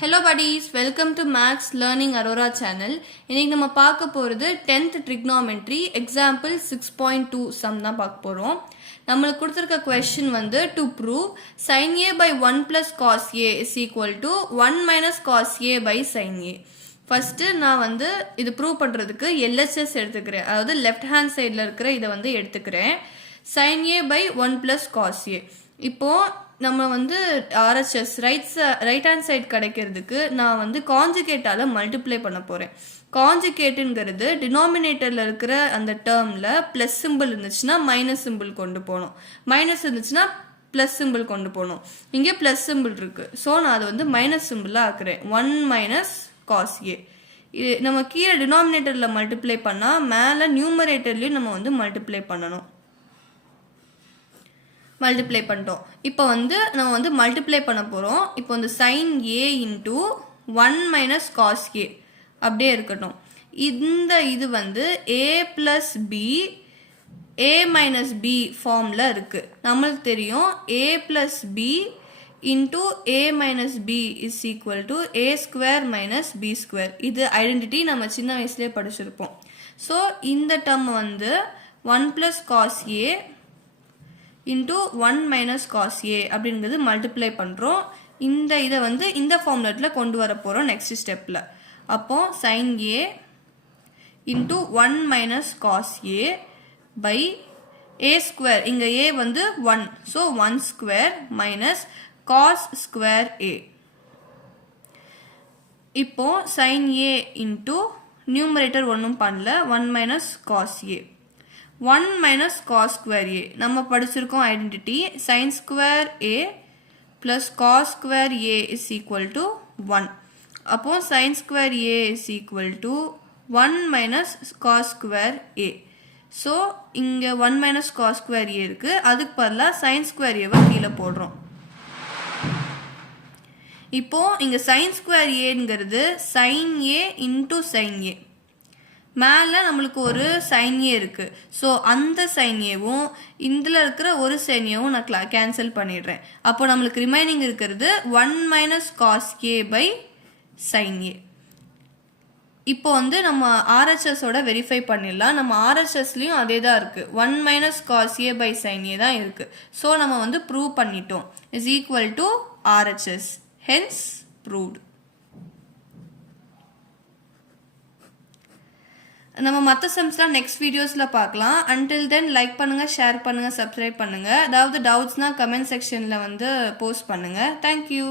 Hello buddies, welcome to Max Learning Aurora channel. இன்னைக்கு நம்ம பார்க்க போறது 10th trigonometry example 6.2 sum தான் பார்க்க போறோம். நம்மளுக்கு கொடுத்திருக்க question வந்து to prove sin a by 1 plus cos a is equal to 1 minus cos a by sin a. First நான் வந்து இது prove பண்றதுக்கு LHS எடுத்துக்கிறேன். அதாவது left hand sideல இருக்கிற இதை வந்து எடுத்துக்கிறேன். sin a by 1 plus cos a. இப்போ நம்ம வந்து RHS ரைட் ஹேண்ட் சைடு கிடைக்கிறதுக்கு நான் வந்து கான்ஜுகேட்டால மல்டிப்ளை பண்ண போறேன். கான்ஜுகேட்ங்கிறது டினாமினேட்டர்ல இருக்கிற அந்த டேர்ம்ல பிளஸ் சிம்பிள் இருந்துச்சுன்னா மைனஸ் சிம்பிள் கொண்டு போகணும், மைனஸ் இருந்துச்சுன்னா பிளஸ் சிம்பிள் கொண்டு போகணும். இங்கே பிளஸ் சிம்பிள் இருக்கு, ஸோ நான் அதை வந்து மைனஸ் சிம்பிளா ஆக்குறேன். 1 மைனஸ் காஸ் ஏ. நம்ம கீழே டினாமினேட்டர்ல மல்டிப்ளை பண்ணா மேலே நியூமரேட்டர்லயும் நம்ம வந்து மல்டிப்ளை பண்ணணும். மல்டிப்ளை பண்ணிட்டோம். இப்போ வந்து நம்ம வந்து மல்டிப்ளை பண்ண போகிறோம். இப்போ வந்து sin A into 1 minus cos A அப்படியே இருக்கட்டும். இந்த இது வந்து A plus B A minus B ஃபார்மில் இருக்குது. நம்மளுக்கு தெரியும் A plus B into A minus B is equal to A square minus B square. இது ஐடென்டிட்டி நம்ம சின்ன வயசுலேயே படிச்சிருப்போம். ஸோ இந்த டேர்ம் வந்து 1 plus cos A into 1 minus cos A அப்படிங்கிறது மல்டிப்ளை பண்ணுறோம். இந்த இதை வந்து இந்த ஃபார்முலேட்டில் கொண்டு வர போகிறோம் நெக்ஸ்ட் ஸ்டெப்பில். அப்போ sin A into 1 minus cos A by A square, இங்கே ஏ வந்து 1, so 1 square minus cos square A. இப்போ சைன் ஏ இன்டூ நியூமரேட்டர் ஒன்றும் பண்ணல, 1 minus cos A. 1 minus cos square a நம்ம படிச்சிருக்கோம் identity sin square a plus cos square a is equal to 1. அப்போ sin square a is equal to 1 minus cos square a. so இங்க 1 minus cos square a இருக்கு, அதுக்கு பதிலா sin square a வை கீழே போடுறோம். இப்போ இங்க sin square a ங்கிறது sin a into sin a. மேலே நம்மளுக்கு ஒரு சைன் ஏ இருக்கு, ஸோ அந்த சைன் ஏவும் இதில் இருக்கிற ஒரு சைன் ஏவும் நான் கேன்சல் பண்ணிடுறேன். அப்போ நம்மளுக்கு ரிமைனிங் இருக்கிறது 1 minus cos A by sin A. இப்போ வந்து நம்ம ஆர்ஹெச்எஸோட வெரிஃபை பண்ணிடலாம். நம்ம ஆர்ஹெச்எஸ்லையும் அதே தான் இருக்கு, 1 minus cos A by sin A தான் இருக்கு. ஸோ நம்ம வந்து ப்ரூவ் பண்ணிட்டோம், is equal to RHS, hence proved. நம்ம மற்ற சம்ஸ்லாம் நெக்ஸ்ட் வீடியோஸில் பார்க்கலாம். அன்டில் தென் லைக் பண்ணுங்கள், ஷேர் பண்ணுங்கள், சப்ஸ்கிரைப் பண்ணுங்கள். ஏதாவது டவுட்ஸ்னால் கமெண்ட் செக்ஷனில் வந்து போஸ்ட் பண்ணுங்கள். தேங்க்யூ.